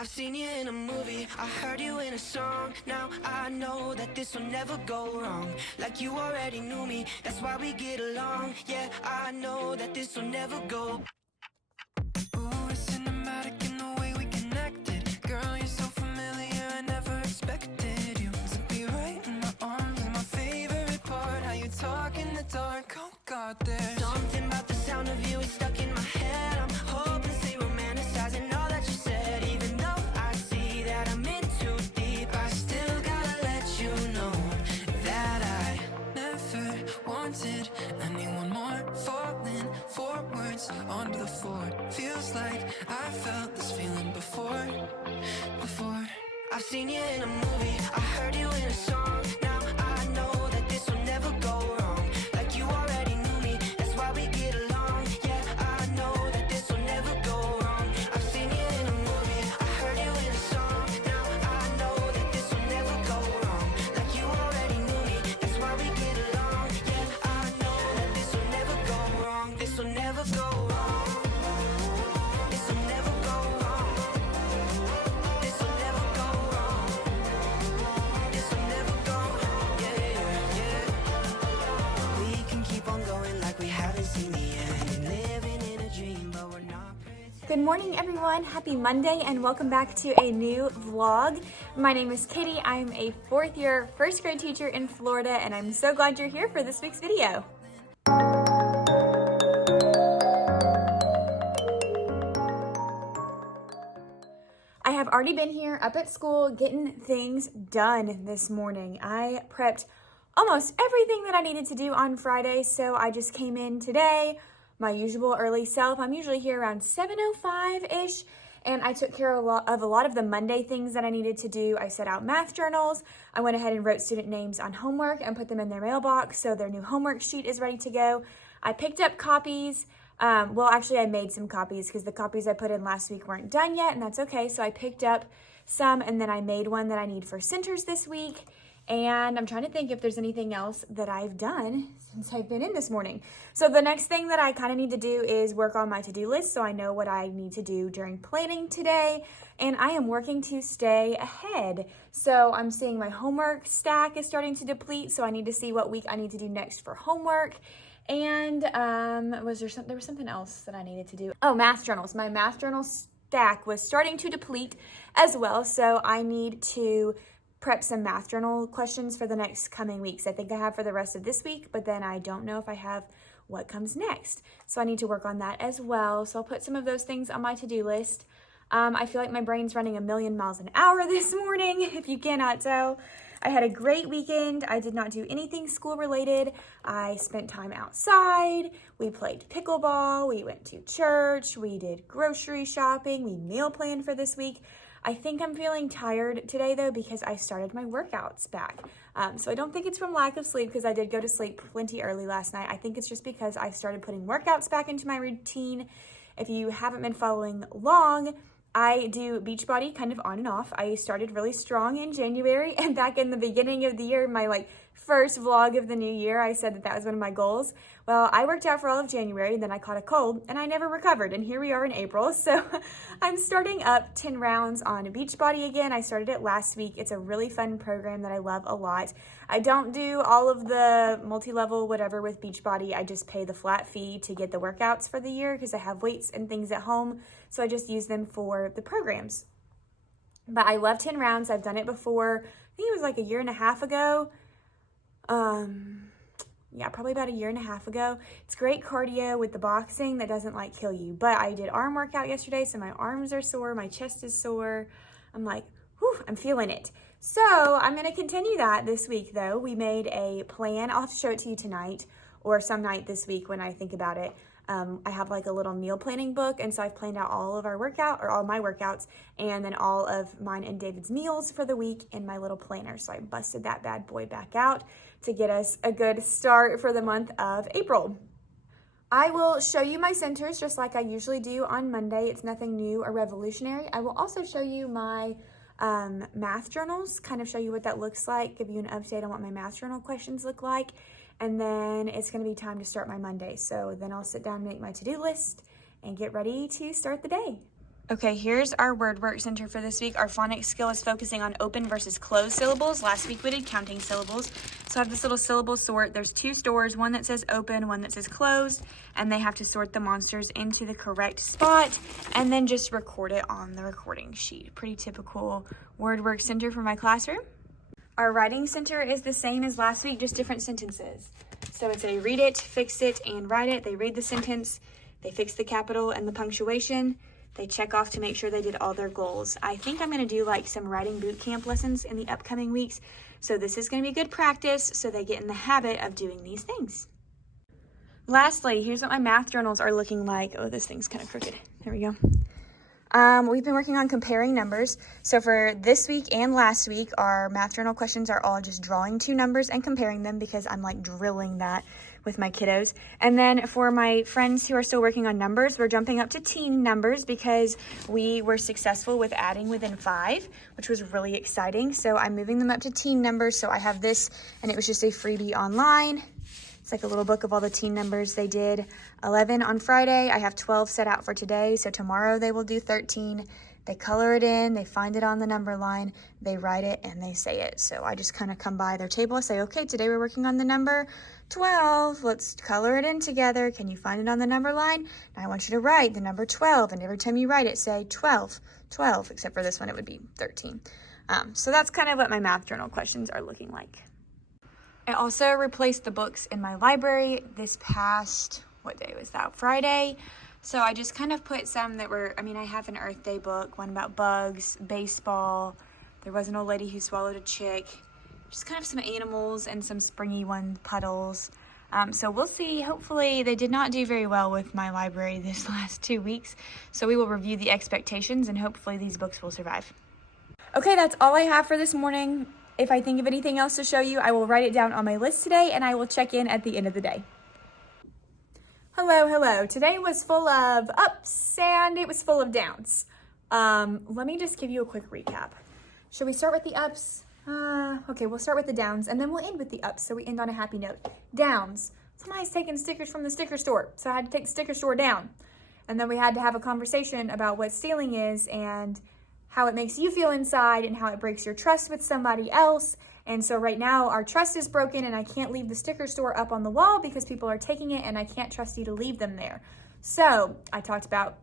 I've seen you in a movie, I heard you in a song. Now I know that this will never go wrong. Like you already knew me, that's why we get along. Yeah, I know that this will never go. Ooh, it's cinematic in the way we connected. Girl, you're so familiar, I never expected you to be right in my arms. And my favorite part, how you talk in the dark. Oh God, there's something about the sound of you is stuck in my head. I'm hopelessly romanticizing all that you said. Even though I see that I'm in too deep, I still gotta let you know that I never wanted anyone more. Falling forwards onto the floor. Feels like I felt this feeling before. I've seen you in a movie, I heard you in a song. Now I know that this will never go wrong. Like you already knew me, that's why we get along. Yeah, I know that this will never go wrong. I've seen you in a movie, I heard you in a song. Now I know that this will never go wrong. Like you already knew me, that's why we get along. Yeah, I know that this will never go wrong. This will never go wrong. This will never go wrong. This will never go wrong. This will never go wrong. Yeah, yeah. We can keep on going like we haven't seen the end. Living in a dream, but we're not pretending. Good morning, everyone. Happy Monday, and welcome back to a new vlog. My name is Katie. I'm a fourth year first grade teacher in Florida, and I'm so glad you're here for this week's video. I have already been here up at school getting things done this morning. I prepped almost everything that I needed to do on Friday, so I just came in today, my usual early self. I'm usually here around 7:05-ish, and I took care of a lot of the Monday things that I needed to do. I set out math journals. I went ahead and wrote student names on homework and put them in their mailbox, so their new homework sheet is ready to go. I picked up copies. Well, actually, I made some copies because the copies I put in last week weren't done yet, and that's okay. So I picked up some, and then I made one that I need for centers this week. And I'm trying to think if there's anything else that I've done since I've been in this morning. So the next thing that I kind of need to do is work on my to-do list so I know what I need to do during planning today. And I am working to stay ahead. So I'm seeing my homework stack is starting to deplete, so I need to see what week I need to do next for homework. And there was something else that I needed to do. Oh, math journals. My math journal stack was starting to deplete as well, so I need to prep some math journal questions for the next coming weeks. I think I have for the rest of this week, but then I don't know if I have what comes next. So I need to work on that as well. So I'll put some of those things on my to-do list. I feel like my brain's running a million miles an hour this morning, if you cannot tell. I had a great weekend. I did not do anything school related. I spent time outside. We played pickleball. We went to church. We did grocery shopping. We meal planned for this week. I think I'm feeling tired today though because I started my workouts back. So I don't think it's from lack of sleep because I did go to sleep plenty early last night. I think it's just because I started putting workouts back into my routine. If you haven't been following along, I do Beachbody kind of on and off. I started really strong in January, and back in the beginning of the year, my first vlog of the new year, I said that was one of my goals. Well, I worked out for all of January, then I caught a cold, and I never recovered, and here we are in April. So I'm starting up 10 rounds on Beachbody again. I started it last week. It's a really fun program that I love a lot. I don't do all of the multi-level whatever with Beachbody. I just pay the flat fee to get the workouts for the year because I have weights and things at home, so I just use them for the programs. But I love 10 rounds. I've done it before. I think it was like a year and a half ago. Yeah, probably about a year and a half ago. It's great cardio with the boxing that doesn't kill you. But I did arm workout yesterday, so my arms are sore, my chest is sore. I'm like, whew, I'm feeling it. So I'm going to continue that this week though. We made a plan. I'll have to show it to you tonight or some night this week when I think about it. I have a little meal planning book, and so I've planned out all my workouts, and then all of mine and David's meals for the week in my little planner. So I busted that bad boy back out to get us a good start for the month of April. I will show you my centers just like I usually do on Monday. It's nothing new or revolutionary. I will also show you my math journals, kind of show you what that looks like, give you an update on what my math journal questions look like. And then it's going to be time to start my Monday. So then I'll sit down and make my to-do list and get ready to start the day. Okay, here's our word work center for this week. Our phonics skill is focusing on open versus closed syllables. Last week we did counting syllables. So I have this little syllable sort. There's two stores, one that says open, one that says closed, and they have to sort the monsters into the correct spot and then just record it on the recording sheet. Pretty typical word work center for my classroom. Our writing center is the same as last week, just different sentences. So it's a read it, fix it, and write it. They read the sentence, they fix the capital and the punctuation. They check off to make sure they did all their goals. I think I'm going to do like some writing boot camp lessons in the upcoming weeks. So this is going to be good practice so they get in the habit of doing these things. Lastly, here's what my math journals are looking like. Oh, this thing's kind of crooked. There we go. We've been working on comparing numbers. So for this week and last week, our math journal questions are all just drawing two numbers and comparing them because I'm like drilling that with my kiddos. And then for my friends who are still working on numbers, we're jumping up to teen numbers because we were successful with adding within 5, which was really exciting. So I'm moving them up to teen numbers. So I have this, and it was just a freebie online. It's like a little book of all the teen numbers. They did 11 on Friday. I have 12 set out for today. So tomorrow they will do 13. They color it in, they find it on the number line, they write it, and they say it. So I just kind of come by their table and say, okay, today we're working on the number 12. Let's color it in together. Can you find it on the number line? Now I want you to write the number 12. And every time you write it, say 12, 12, except for this one, it would be 13. So that's kind of what my math journal questions are looking like. I also replaced the books in my library this past, what day was that? Friday. So I just kind of put some that were, I have an Earth Day book, one about bugs, baseball. There was an old lady who swallowed a chick. Just kind of some animals and some springy one, puddles. So we'll see. Hopefully they did not do very well with my library this last 2 weeks. So we will review the expectations and hopefully these books will survive. Okay, that's all I have for this morning. If I think of anything else to show you, I will write it down on my list today and I will check in at the end of the day. Hello. Today was full of ups and it was full of downs. Let me just give you a quick recap. Should we start with the ups? Okay, we'll start with the downs and then we'll end with the ups so we end on a happy note. Downs. Somebody's taking stickers from the sticker store, so I had to take the sticker store down. And then we had to have a conversation about what stealing is and how it makes you feel inside and how it breaks your trust with somebody else. And so right now our trust is broken and I can't leave the sticker store up on the wall because people are taking it and I can't trust you to leave them there. So I talked about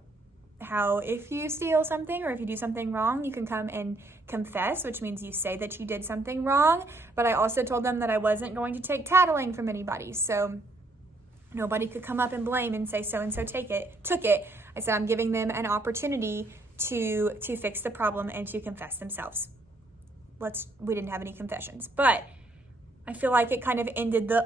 how if you steal something or if you do something wrong, you can come and confess, which means you say that you did something wrong. But I also told them that I wasn't going to take tattling from anybody. So nobody could come up and blame and say so-and-so took it. I said I'm giving them an opportunity to fix the problem and to confess themselves. We didn't have any confessions, but I feel like it kind of ended the,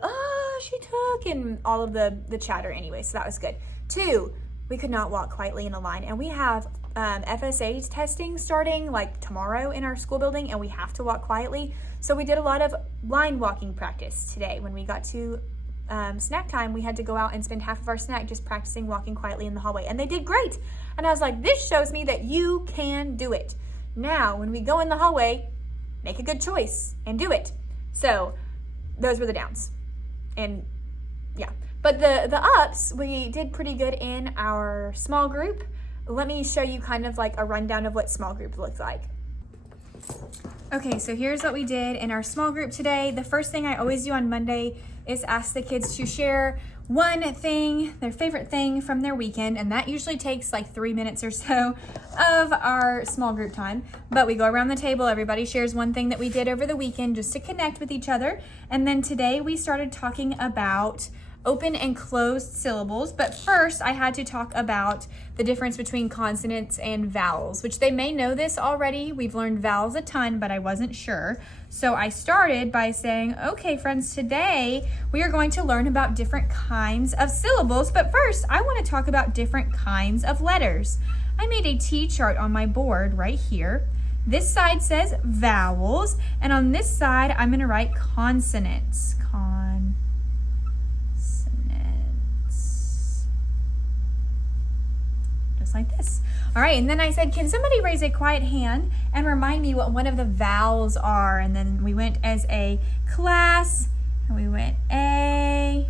she took, and all of the chatter anyway, so that was good. 2, we could not walk quietly in a line, and we have FSA testing starting like tomorrow in our school building, and we have to walk quietly, so we did a lot of line walking practice today. When we got to snack time, we had to go out and spend half of our snack just practicing walking quietly in the hallway, and they did great, and I was like, this shows me that you can do it. Now, when we go in the hallway, make a good choice and do it. So those were the downs. And yeah, but the ups, we did pretty good in our small group. Let me show you kind of like a rundown of what small group looks like. Okay, so here's what we did in our small group today. The first thing I always do on Monday is ask the kids to share one thing, their favorite thing from their weekend, and that usually takes like 3 minutes or so of our small group time. But we go around the table, everybody shares one thing that we did over the weekend just to connect with each other. And then today we started talking about open and closed syllables, but first I had to talk about the difference between consonants and vowels, which they may know this already. We've learned vowels a ton, but I wasn't sure. So I started by saying, okay, friends, today we are going to learn about different kinds of syllables, but first I want to talk about different kinds of letters. I made a T-chart on my board right here. This side says vowels, and on this side I'm going to write consonants. Like this. All right, and then I said, can somebody raise a quiet hand and remind me what one of the vowels are? And then we went as a class, and we went A,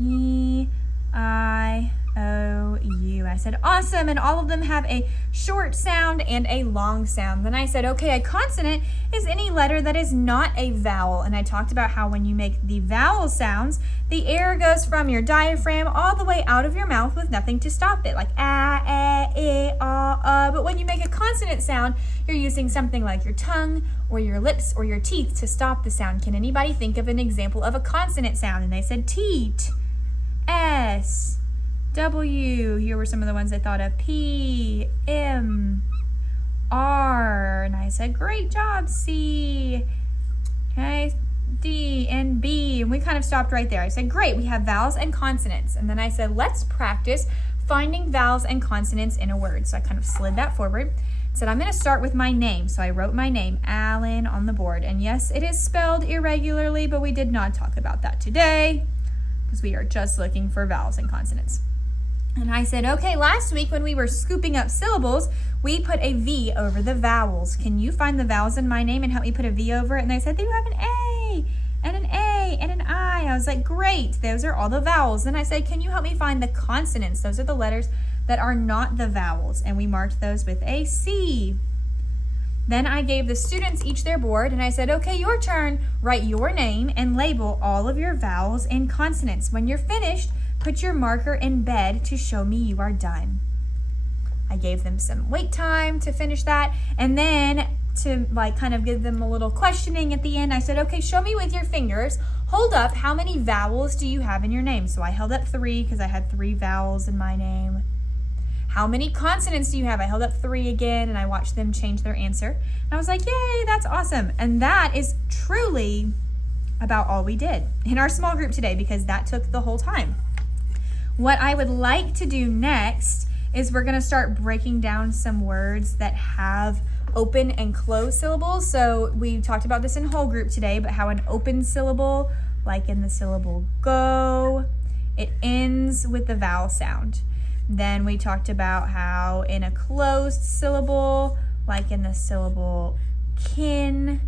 E, I, O-U. I said, awesome. And all of them have a short sound and a long sound. Then I said, okay, a consonant is any letter that is not a vowel. And I talked about how when you make the vowel sounds, the air goes from your diaphragm all the way out of your mouth with nothing to stop it, like ah, eh, ah. But when you make a consonant sound, you're using something like your tongue or your lips or your teeth to stop the sound. Can anybody think of an example of a consonant sound? And they said teat, S, W. Here were some of the ones I thought of. P, M, R. And I said, great job, C. Okay, D and B. And we kind of stopped right there. I said, great, we have vowels and consonants. And then I said, let's practice finding vowels and consonants in a word. So I kind of slid that forward. Said, I'm going to start with my name. So I wrote my name, Alan, on the board. And yes, it is spelled irregularly, but we did not talk about that today because we are just looking for vowels and consonants. And I said, okay, last week when we were scooping up syllables, we put a V over the vowels. Can you find the vowels in my name and help me put a V over it? And they said, they have an A and an A and an I. I was like, great, those are all the vowels. Then I said, can you help me find the consonants? Those are the letters that are not the vowels. And we marked those with a C. Then I gave the students each their board and I said, okay, your turn. Write your name and label all of your vowels and consonants. When you're finished, put your marker in bed to show me you are done. I gave them some wait time to finish that. And then to kind of give them a little questioning at the end, I said, okay, show me with your fingers. Hold up, how many vowels do you have in your name? So I held up 3 because I had 3 vowels in my name. How many consonants do you have? I held up 3 again and I watched them change their answer. And I was like, yay, that's awesome. And that is truly about all we did in our small group today because that took the whole time. What I would like to do next is we're going to start breaking down some words that have open and closed syllables. So we talked about this in whole group today, but how an open syllable, like in the syllable go, it ends with the vowel sound. Then we talked about how in a closed syllable, like in the syllable kin,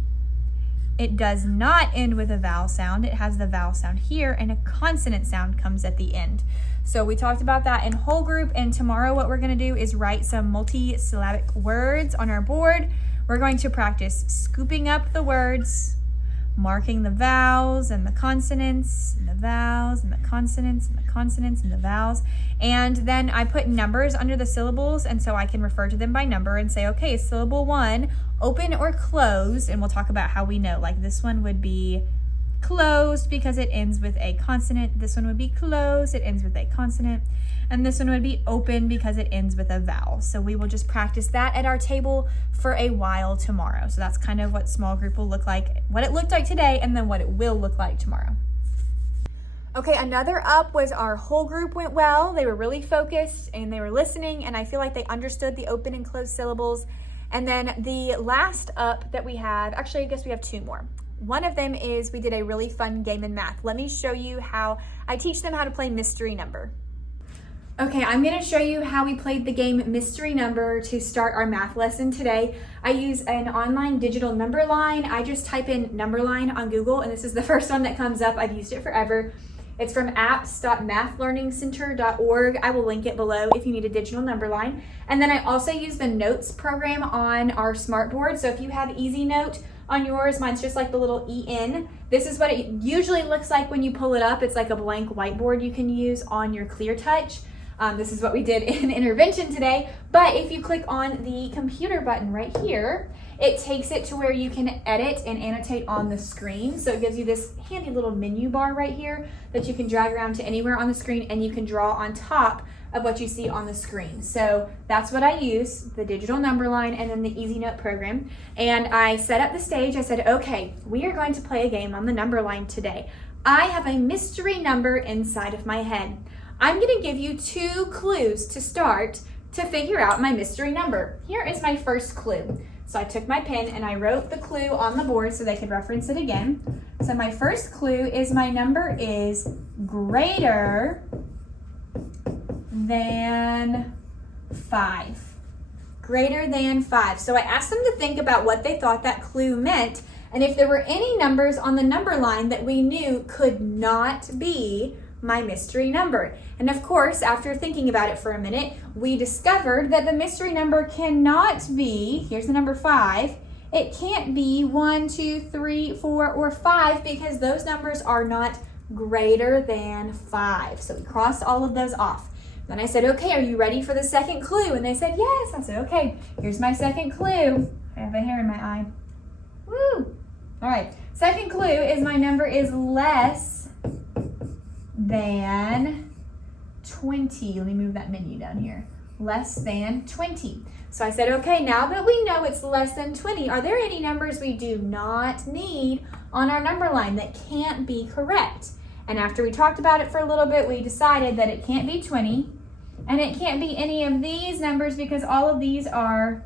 it does not end with a vowel sound. It has the vowel sound here and a consonant sound comes at the end. So we talked about that in whole group, and tomorrow what we're going to do is write some multi-syllabic words on our board. We're going to practice scooping up the words, marking the vowels and the consonants and the vowels and the consonants and the consonants and the vowels. And then I put numbers under the syllables, and so I can refer to them by number and say, okay, syllable 1, open or closed, and we'll talk about how we know. Like this one would be closed because it ends with a consonant. This one would be closed, it ends with a consonant. And this one would be open because it ends with a vowel. So we will just practice that at our table for a while tomorrow. So that's kind of what small group will look like, what it looked like today, and then what it will look like tomorrow. Okay, another up was our whole group went well. They were really focused and they were listening, and I feel like they understood the open and closed syllables. And then the last up that we have, actually I guess we have 2 more. One of them is we did a really fun game in math. Let me show you how I teach them how to play mystery number. Okay, I'm going to show you how we played the game Mystery Number to start our math lesson today. I use an online digital number line. I just type in number line on Google, and this is the first one that comes up. I've used it forever. It's from apps.mathlearningcenter.org. I will link it below if you need a digital number line. And then I also use the notes program on our smartboard. So if you have Easy Note on yours, mine's just like the little EN. This is what it usually looks like when you pull it up. It's like a blank whiteboard you can use on your Clear Touch. This is what we did in intervention today. But if you click on the computer button right here, it takes it to where you can edit and annotate on the screen. So it gives you this handy little menu bar right here that you can drag around to anywhere on the screen, and you can draw on top of what you see on the screen. So that's what I use, the digital number line and then the Easy Note program. And I set up the stage. I said, okay, we are going to play a game on the number line today. I have a mystery number inside of my head. I'm going to give you 2 clues to start to figure out my mystery number. Here is my first clue. So I took my pen and I wrote the clue on the board so they could reference it again. So my first clue is my number is greater than 5. Greater than 5. So I asked them to think about what they thought that clue meant, and if there were any numbers on the number line that we knew could not be my mystery number. And of course, after thinking about it for a minute, we discovered that the mystery number cannot be, here's the number 5, it can't be 1, 2, 3, 4, or 5 because those numbers are not greater than 5. So we crossed all of those off. Then I said, okay, are you ready for the second clue? And they said, yes. I said, okay, here's my second clue. I have a hair in my eye. Woo! All right, second clue is my number is less than 20. Let me move that menu down here. Less than 20. So I said, okay, now that we know it's less than 20, are there any numbers we do not need on our number line that can't be correct? And after we talked about it for a little bit, we decided that it can't be 20, and it can't be any of these numbers because all of these are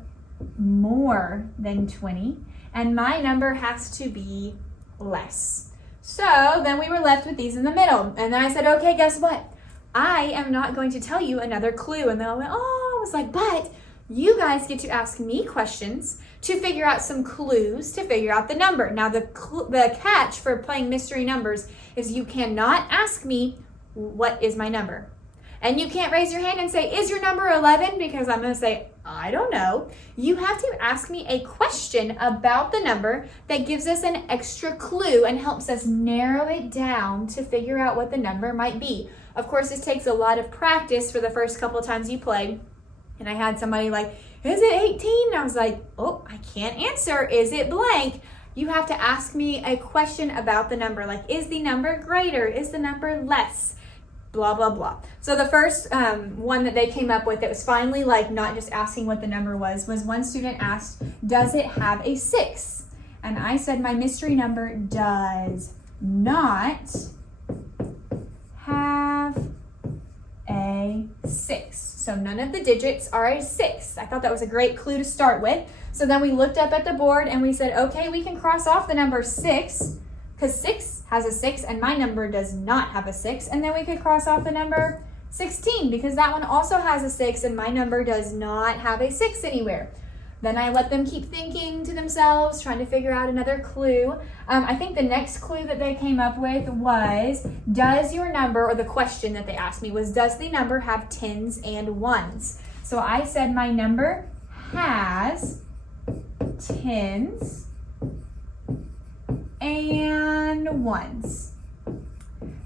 more than 20, and my number has to be less. So then we were left with these in the middle. And then I said, okay, guess what? I am not going to tell you another clue. And then I went, oh, I was like, but you guys get to ask me questions to figure out some clues to figure out the number. Now, the catch for playing mystery numbers is you cannot ask me, what is my number? And you can't raise your hand and say, is your number 11? Because I'm going to say, I don't know. You have to ask me a question about the number that gives us an extra clue and helps us narrow it down to figure out what the number might be. Of course, this takes a lot of practice for the first couple of times you play. And I had somebody like, is it 18? And I was like, oh, I can't answer. Is it blank? You have to ask me a question about the number. Like, is the number greater? Is the number less? Blah, blah, blah. So the first one that they came up with that was finally like not just asking what the number was one student asked, does it have a 6? And I said my mystery number does not have a 6. So none of the digits are a 6. I thought that was a great clue to start with. So then we looked up at the board and we said, okay, we can cross off the number 6 because 6 has a 6 and my number does not have a 6. And then we could cross off the number 16 because that one also has a 6 and my number does not have a 6 anywhere. Then I let them keep thinking to themselves, trying to figure out another clue. I think the next clue that they came up with was, does your number, or the question that they asked me was, does the number have 10s and 1s? So I said my number has 10s and 1s.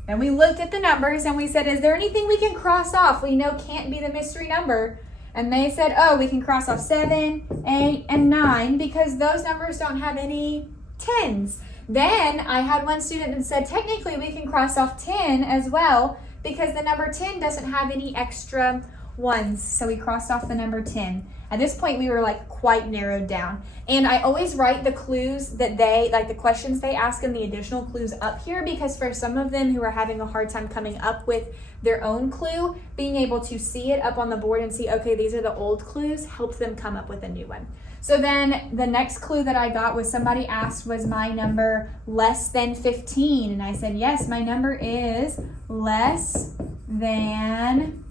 And we looked at the numbers and we said, is there anything we can cross off we know can't be the mystery number? And they said, oh, we can cross off 7, 8, and 9 because those numbers don't have any 10s. Then I had one student that said, technically we can cross off 10 as well because the number 10 doesn't have any extra 1s. So we crossed off the number 10. At this point, we were like quite narrowed down. And I always write the clues that they, like the questions they ask and the additional clues up here because for some of them who are having a hard time coming up with their own clue, being able to see it up on the board and see, okay, these are the old clues, helps them come up with a new one. So then the next clue that I got was somebody asked, was my number less than 15? And I said, yes, my number is less than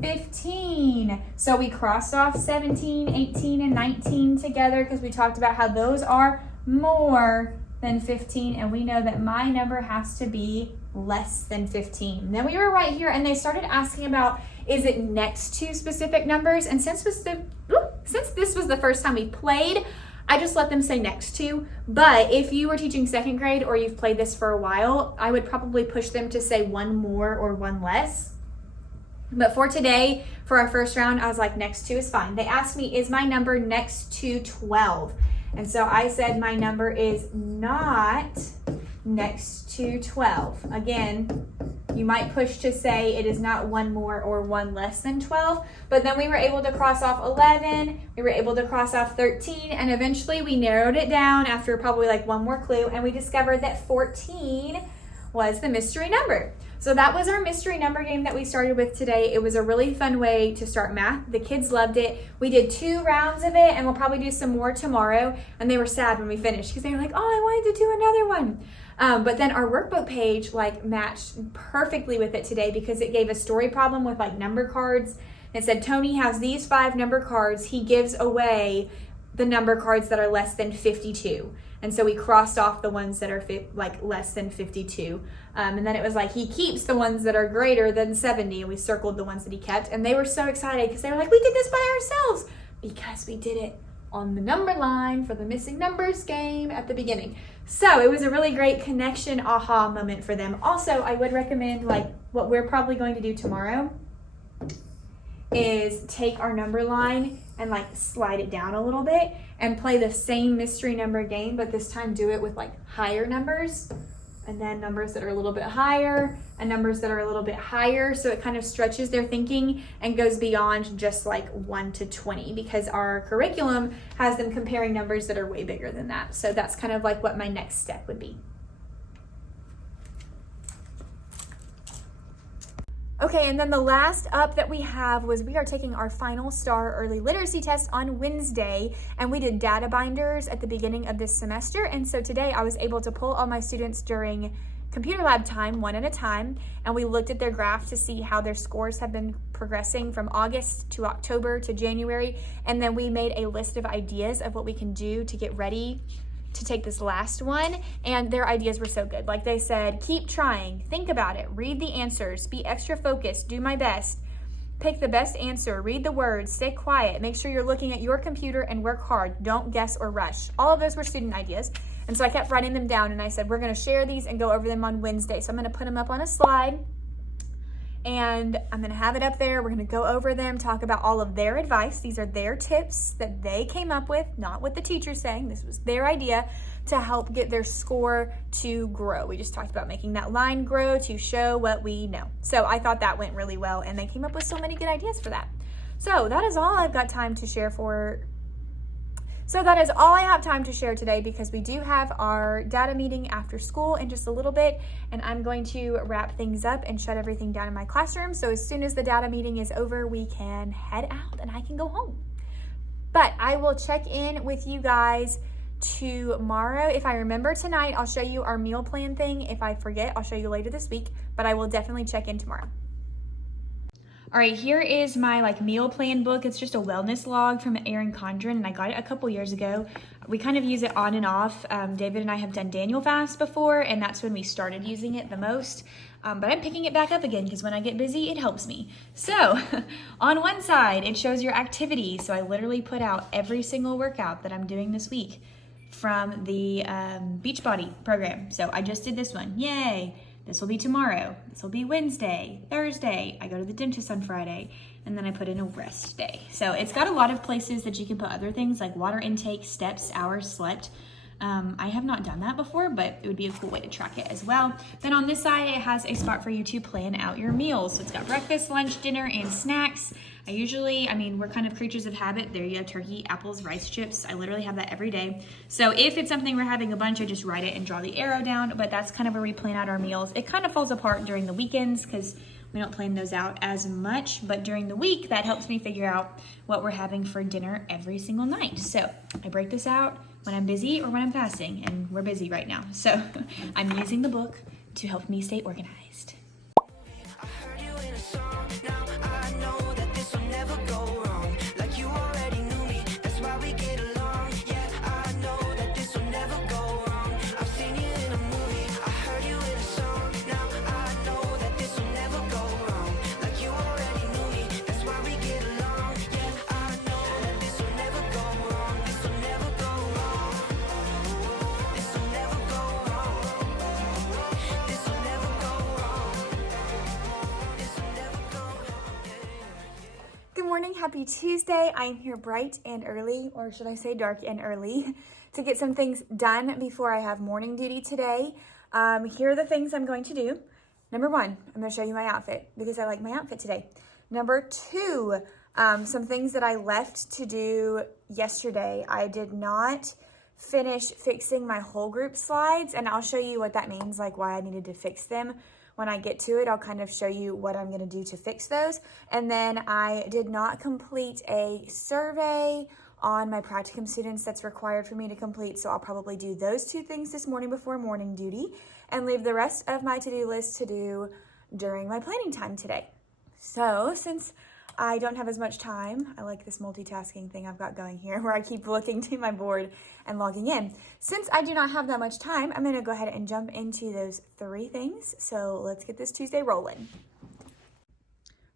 15. So we crossed off 17, 18, and 19 together because we talked about how those are more than 15, and we know that my number has to be less than 15. And then we were right here and they started asking about, is it next to specific numbers? And since this was the first time we played, I just let them say next to. But if you were teaching second grade or you've played this for a while, I would probably push them to say one more or one less. But for today, for our first round, I was like, next to is fine. They asked me, is my number next to 12? And so I said my number is not next to 12. Again, you might push to say it is not one more or one less than 12, but then we were able to cross off 11, we were able to cross off 13, and eventually we narrowed it down after probably like one more clue, and we discovered that 14 was the mystery number. So that was our mystery number game that we started with today. It was a really fun way to start math. The kids loved it. We did 2 rounds of it, and we'll probably do some more tomorrow, and they were sad when we finished because they were like, oh, I wanted to do another one. But then our workbook page like matched perfectly with it today because it gave a story problem with like number cards. It said Tony has these 5 number cards. He gives away the number cards that are less than 52. And so we crossed off the ones that are less than 52. And then it was like, he keeps the ones that are greater than 70. And we circled the ones that he kept. And they were so excited because they were like, we did this by ourselves because we did it on the number line for the missing numbers game at the beginning. So it was a really great connection aha moment for them. Also, I would recommend what we're probably going to do tomorrow is take our number line and slide it down a little bit and play the same mystery number game, but this time do it with higher numbers and then numbers that are a little bit higher and numbers that are a little bit higher. So it kind of stretches their thinking and goes beyond just 1 to 20 because our curriculum has them comparing numbers that are way bigger than that. So that's kind of what my next step would be. Okay, and then the last up that we have was we are taking our final STAR early literacy test on Wednesday, and we did data binders at the beginning of this semester. And so today I was able to pull all my students during computer lab time, one at a time, and we looked at their graph to see how their scores have been progressing from August to October to January. And then we made a list of ideas of what we can do to get ready to take this last one, and their ideas were so good. They said, keep trying, think about it, read the answers, be extra focused, do my best, pick the best answer, read the words, stay quiet, make sure you're looking at your computer and work hard, don't guess or rush. All of those were student ideas. And so I kept writing them down and I said, we're going to share these and go over them on Wednesday. So I'm going to put them up on a slide and I'm going to have it up there. We're going to go over them, talk about all of their advice. These are their tips that they came up with, not what the teacher's saying. This was their idea to help get their score to grow. We just talked about making that line grow to show what we know. So I thought that went really well and they came up with so many good ideas for that. So that is all I've got time to share that is all I have time to share today because we do have our data meeting after school in just a little bit, and I'm going to wrap things up and shut everything down in my classroom. So as soon as the data meeting is over, we can head out and I can go home. But I will check in with you guys tomorrow. If I remember tonight, I'll show you our meal plan thing. If I forget, I'll show you later this week, but I will definitely check in tomorrow. All right, here is my meal plan book. It's just a wellness log from Erin Condren, and I got it a couple years ago. We kind of use it on and off. David and I have done Daniel fast before, and that's when we started using it the most. But I'm picking it back up again because when I get busy, it helps me. So on one side, it shows your activity. So I literally put out every single workout that I'm doing this week from the Beachbody program. So I just did this one. Yay. This will be tomorrow. This will be Wednesday, Thursday. I go to the dentist on Friday, and then I put in a rest day. So it's got a lot of places that you can put other things like water intake, steps, hours slept. I have not done that before, but it would be a cool way to track it as well. Then on this side, it has a spot for you to plan out your meals. So it's got breakfast, lunch, dinner, and snacks. We're kind of creatures of habit. There you have turkey, apples, rice chips. I literally have that every day. So if it's something we're having a bunch, I just write it and draw the arrow down, but that's kind of where we plan out our meals. It kind of falls apart during the weekends because we don't plan those out as much, but during the week, that helps me figure out what we're having for dinner every single night. So I break this out when I'm busy or when I'm fasting, and we're busy right now. So I'm using the book to help me stay organized. I heard you in a song, now I know that this will never go wrong. Like you already knew me, that's why we get along. Yeah, I know that this will never go wrong. I've seen you in a movie, I heard you in a song. Now I know that this will never go wrong. Like you already knew me, that's why we get along. Yeah, I know that this will never go wrong. This will never go wrong. This will never go wrong. This will never go wrong. This will never go wrong. Good morning, happy Tuesday. I am here bright and early, or should I say dark and early, to get some things done before I have morning duty today. Here are the things I'm going to do. Number one, I'm going to show you my outfit because I like my outfit today. Number two, some things that I left to do yesterday. I did not finish fixing my whole group slides, and I'll show you what that means, like why I needed to fix them. When I get to it, I'll kind of show you what I'm going to do to fix those. And then I did not complete a survey on my practicum students that's required for me to complete. So I'll probably do those two things this morning before morning duty and leave the rest of my to-do list to do during my planning time today. So since I don't have as much time. I like this multitasking thing I've got going here where I keep looking to my board and logging in. Since I do not have that much time, I'm gonna go ahead and jump into those 3 things. So let's get this Tuesday rolling.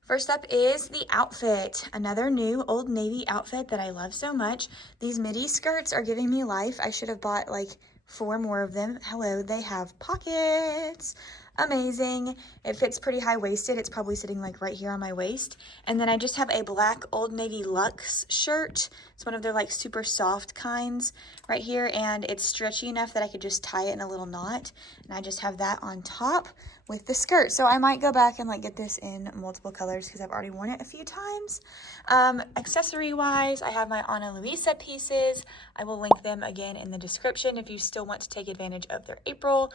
First up is the outfit. Another new Old Navy outfit that I love so much. These midi skirts are giving me life. I should have bought like 4 more of them. Hello, they have pockets. Amazing. It fits pretty high-waisted. It's probably sitting like right here on my waist. And then I just have a black Old Navy Luxe shirt. It's one of their like super soft kinds right here, and it's stretchy enough that I could just tie it in a little knot. And I just have that on top with the skirt. So I might go back and like get this in multiple colors because I've already worn it a few times. Accessory wise, I have my Ana Luisa pieces. I will link them again in the description if you still want to take advantage of their April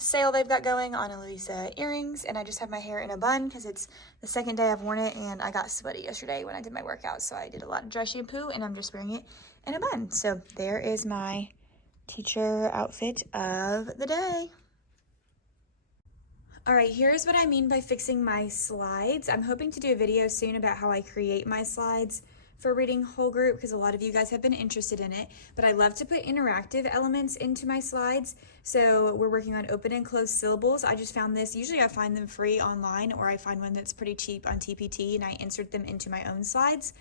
sale they've got going on Ana Luisa earrings. And I just have my hair in a bun because it's the second day I've worn it and I got sweaty yesterday when I did my workout. So I did a lot of dry shampoo and I'm just wearing it in a bun. So there is my teacher outfit of the day. All right, here's what I mean by fixing my slides. I'm hoping to do a video soon about how I create my slides for reading whole group because a lot of you guys have been interested in it, but I love to put interactive elements into my slides. So we're working on open and closed syllables. I just found this, usually I find them free online or I find one that's pretty cheap on TPT and I insert them into my own slides.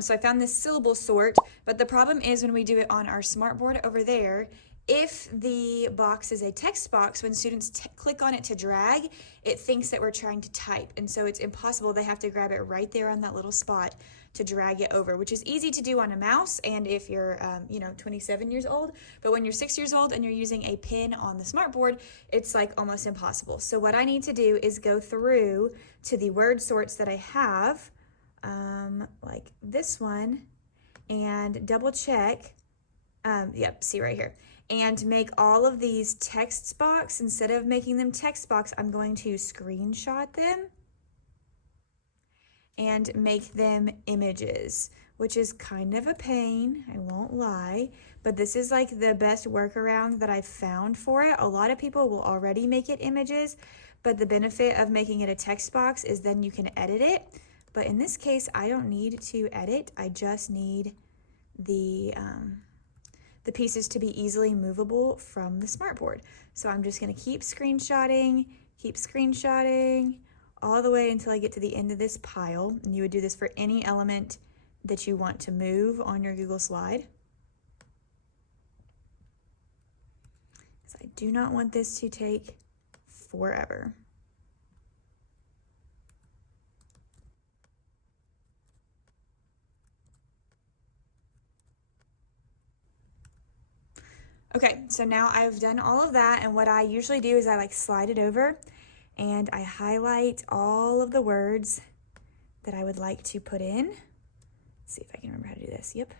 So I found this syllable sort, but the problem is when we do it on our smartboard over there, if the box is a text box, when students click on it to drag, it thinks that we're trying to type. And so it's impossible. They have to grab it right there on that little spot to drag it over, which is easy to do on a mouse. And if you're, 27 years old, but when you're 6 years old and you're using a pen on the smartboard, it's like almost impossible. So what I need to do is go through to the word sorts that I have, like this one, and double check. See right here. And make all of these text box. Instead of making them text box, I'm going to screenshot them and make them images, which is kind of a pain, I won't lie, but this is like the best workaround that I've found for it. A lot of people will already make it images, but the benefit of making it a text box is then you can edit it. But in this case, I don't need to edit. I just need the pieces to be easily movable from the smartboard. So I'm just gonna keep screenshotting all the way until I get to the end of this pile. And you would do this for any element that you want to move on your Google slide. So I do not want this to take forever. Okay, so now I've done all of that, and what I usually do is I like slide it over and I highlight all of the words that I would like to put in. Let's see if I can remember how to do this. Yep.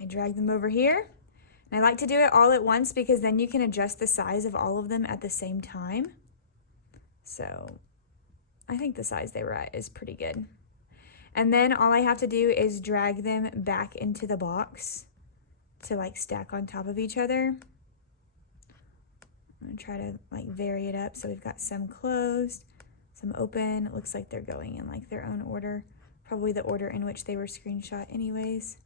I drag them over here, and I like to do it all at once because then you can adjust the size of all of them at the same time. So I think the size they were at is pretty good. And then all I have to do is drag them back into the box to like stack on top of each other. I'm gonna try to like vary it up. So we've got some closed, some open. It looks like they're going in like their own order, probably the order in which they were screenshot anyways.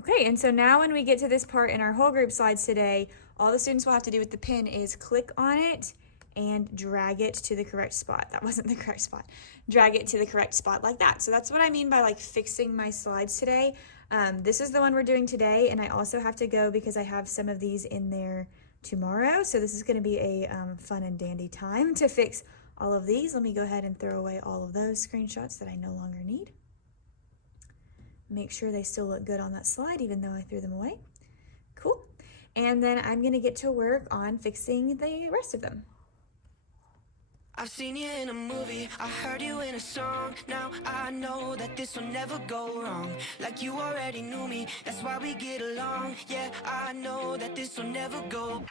Okay, and so now when we get to this part in our whole group slides today, all the students will have to do with the pen is click on it and drag it to the correct spot. That wasn't the correct spot. Drag it to the correct spot like that. So that's what I mean by like fixing my slides today. This is the one we're doing today, and I also have to go because I have some of these in there tomorrow. So this is going to be a fun and dandy time to fix all of these. Let me go ahead and throw away all of those screenshots that I no longer need. Make sure they still look good on that slide, even though I threw them away. Cool. And then I'm going to get to work on fixing the rest of them. I've seen you in a movie, I heard you in a song. Now I know that this will never go wrong. Like you already knew me, that's why we get along. Yeah, I know that this will never go.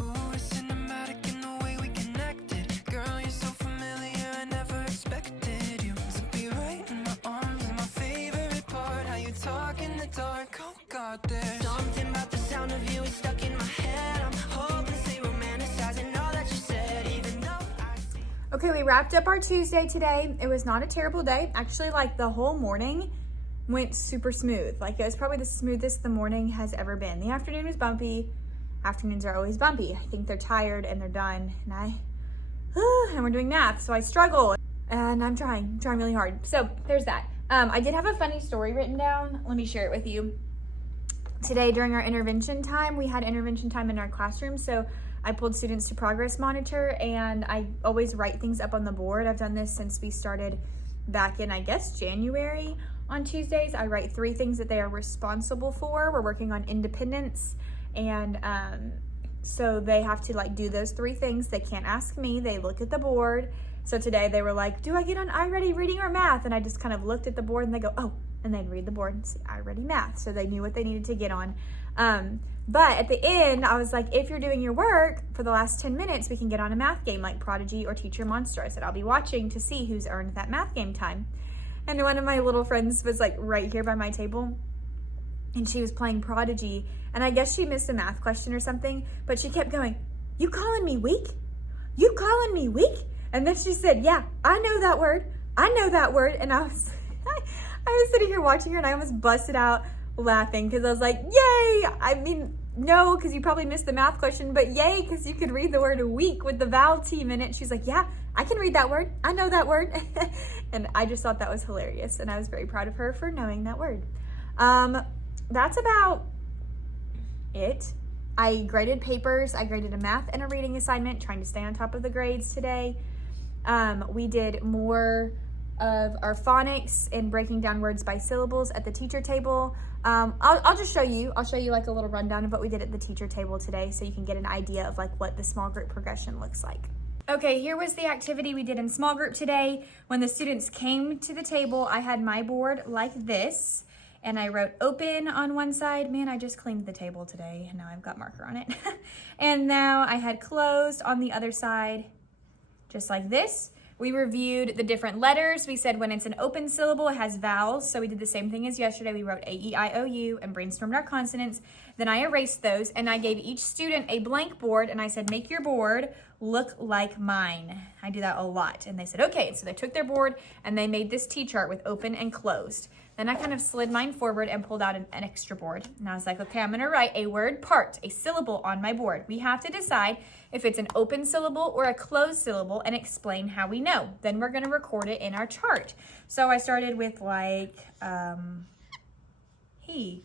Ooh, it's cinematic in the way we connected. Girl, you're so familiar, I never expected you to be right in my arms. And my favorite part, how you talk in the dark. Oh God, there's something about the sound of you, it's stuck in my head. I'm hopelessly romanticizing all that you said, even Okay, we wrapped up our Tuesday today. It was not a terrible day. Actually, like the whole morning went super smooth. Like it was probably the smoothest the morning has ever been. The afternoon was bumpy. Afternoons are always bumpy. I think they're tired and they're done. And we're doing math, so I struggle. And I'm trying really hard. So there's that. I did have a funny story written down. Let me share it with you. Today during our intervention time, we had intervention time in our classroom. So I pulled students to progress monitor, and I always write things up on the board. I've done this since we started back in, I guess, January. On Tuesdays, I write 3 things that they are responsible for. We're working on independence, and so they have to like do those 3 things. They can't ask me. They look at the board. So today they were like, do I get on iReady reading or math? And I just kind of looked at the board and they go, oh, and they'd read the board and say iReady math. So they knew what they needed to get on. But at the end, I was like, if you're doing your work for the last 10 minutes, we can get on a math game like Prodigy or Teacher Monster. I said, I'll be watching to see who's earned that math game time. And one of my little friends was like right here by my table, and she was playing Prodigy. And I guess she missed a math question or something, but she kept going, you calling me weak? You calling me weak? And then she said, yeah, I know that word. I know that word. And I was sitting here watching her, and I almost busted out laughing because I was like, yay! I mean, no, because you probably missed the math question, but yay, because you could read the word week with the vowel team in it. She's like, yeah, I can read that word. I know that word. And I just thought that was hilarious, and I was very proud of her for knowing that word. That's about it. I graded papers. I graded a math and a reading assignment, trying to stay on top of the grades today. We did more of our phonics and breaking down words by syllables at the teacher table. I'll just show you. I'll show you like a little rundown of what we did at the teacher table today, so you can get an idea of like what the small group progression looks like. Okay, here was the activity we did in small group today. When the students came to the table, I had my board like this, and I wrote open on one side. Man, I just cleaned the table today, and now I've got marker on it. And now I had closed on the other side, just like this. We reviewed the different letters. We said when it's an open syllable, it has vowels. So we did the same thing as yesterday. We wrote A, E, I, O, U and brainstormed our consonants. Then I erased those, and I gave each student a blank board, and I said, make your board look like mine. I do that a lot. And they said, okay. So they took their board and they made this T-chart with open and closed. Then I kind of slid mine forward and pulled out an extra board. And I was like, okay, I'm gonna write a word part, a syllable on my board. We have to decide if it's an open syllable or a closed syllable and explain how we know. Then we're gonna record it in our chart. So I started with like, he.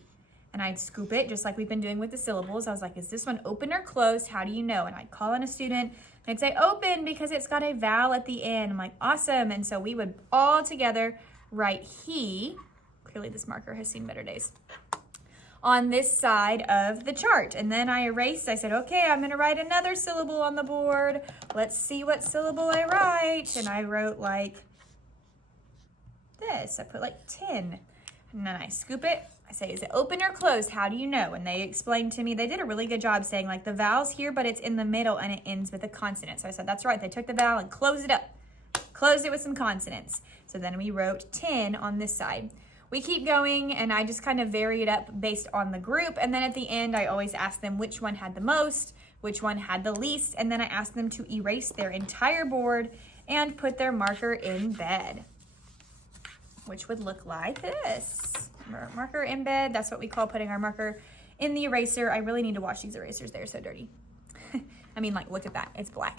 And I'd scoop it just like we've been doing with the syllables. I was like, is this one open or closed? How do you know? And I'd call in a student and I'd say open because it's got a vowel at the end. I'm like, awesome. And so we would all together write he. Clearly this marker has seen better days. On this side of the chart. And then I erased, I said, okay, I'm gonna write another syllable on the board. Let's see what syllable I write. And I wrote like this. I put like 10. And then I scoop it. I say, is it open or closed? How do you know? And they explained to me, they did a really good job saying like the vowel's here, but it's in the middle and it ends with a consonant. So I said, that's right. They took the vowel and closed it up, closed it with some consonants. So then we wrote 10 on this side. We keep going, and I just kind of vary it up based on the group. And then at the end, I always ask them which one had the most, which one had the least. And then I ask them to erase their entire board and put their marker in bed, which would look like this. Marker in bed, that's what we call putting our marker in the eraser. I really need to wash these erasers, they're so dirty. I mean, like, look at that, it's black.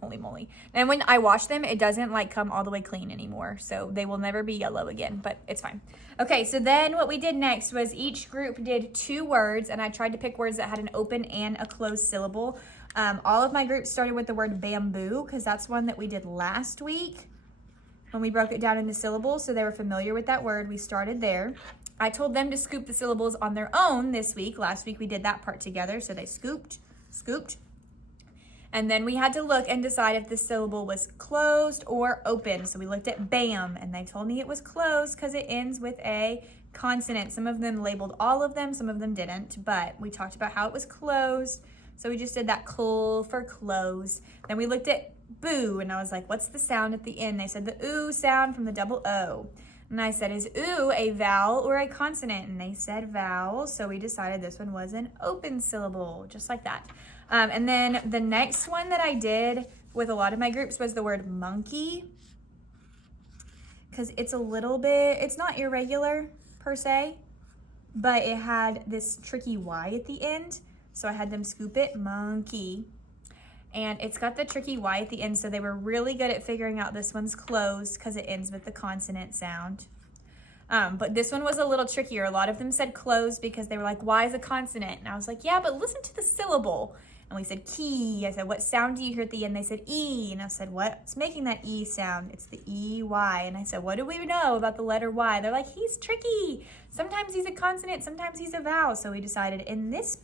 Holy moly. And when I wash them, it doesn't like come all the way clean anymore. So they will never be yellow again, but it's fine. Okay, so then what we did next was each group did 2 words, and I tried to pick words that had an open and a closed syllable. All of my groups started with the word bamboo, because that's one that we did last week when we broke it down into syllables, so they were familiar with that word. We started there. I told them to scoop the syllables on their own this week. Last week we did that part together, so they scooped. And then we had to look and decide if the syllable was closed or open. So we looked at BAM, and they told me it was closed because it ends with a consonant. Some of them labeled all of them, some of them didn't, but we talked about how it was closed. So we just did that cool for close. Then we looked at boo, and I was like, what's the sound at the end? They said the ooh sound from the double O. And I said, is ooh a vowel or a consonant? And they said vowel, so we decided this one was an open syllable, just like that. And then the next one that I did with a lot of my groups was the word monkey, because it's a little bit, it's not irregular per se, but it had this tricky Y at the end. So I had them scoop it, monkey. And it's got the tricky Y at the end, so they were really good at figuring out this one's closed because it ends with the consonant sound. But this one was a little trickier. A lot of them said closed because they were like, Y is a consonant. And I was like, yeah, but listen to the syllable. And we said key. I said, what sound do you hear at the end? They said E. And I said, what's making that E sound? It's the E-Y. And I said, what do we know about the letter Y? They're like, he's tricky. Sometimes he's a consonant, sometimes he's a vowel. So we decided in this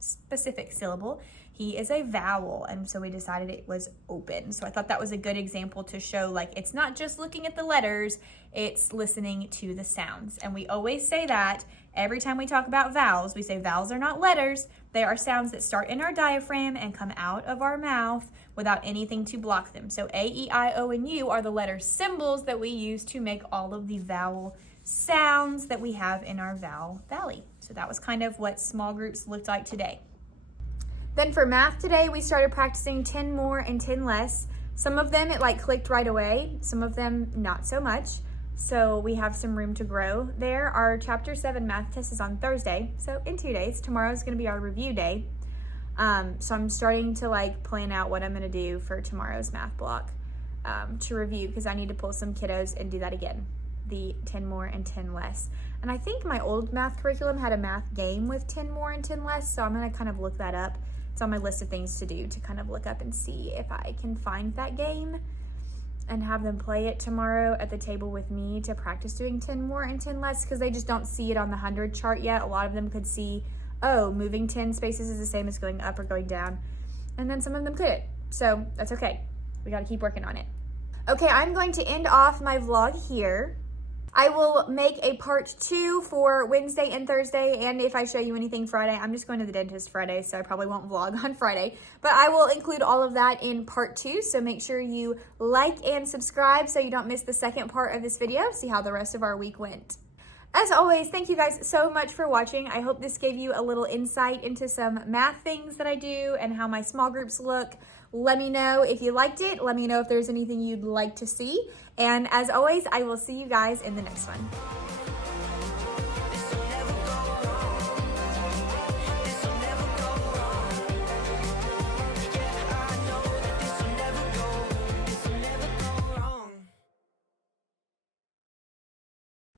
specific syllable, he is a vowel. And so we decided it was open. So I thought that was a good example to show, like, it's not just looking at the letters, it's listening to the sounds. And we always say that every time we talk about vowels. We say vowels are not letters. They are sounds that start in our diaphragm and come out of our mouth without anything to block them. So A, E, I, O, and U are the letter symbols that we use to make all of the vowel sounds that we have in our vowel valley. So that was kind of what small groups looked like today. Then for math today, we started practicing 10 more and 10 less. Some of them it like clicked right away, some of them not so much. So we have some room to grow there. Our chapter 7 math test is on Thursday, so in 2 days. Tomorrow is going to be our review day. So I'm starting to like plan out what I'm going to do for tomorrow's math block to review, because I need to pull some kiddos and do that again, the 10 more and 10 less. And I think my old math curriculum had a math game with 10 more and 10 less, so I'm going to kind of look that up. It's on my list of things to do, to kind of look up and see if I can find that game and have them play it tomorrow at the table with me to practice doing 10 more and 10 less, because they just don't see it on the 100 chart yet. A lot of them could see, oh, moving 10 spaces is the same as going up or going down. And then some of them couldn't. So that's okay. We got to keep working on it. Okay, I'm going to end off my vlog here. I will make a part 2 for Wednesday and Thursday, and if I show you anything Friday, I'm just going to the dentist Friday, so I probably won't vlog on Friday. But I will include all of that in part 2, so make sure you like and subscribe so you don't miss the second part of this video, see how the rest of our week went. As always, thank you guys so much for watching. I hope this gave you a little insight into some math things that I do and how my small groups look. Let me know if you liked it. Let me know if there's anything you'd like to see. And as always, I will see you guys in the next one.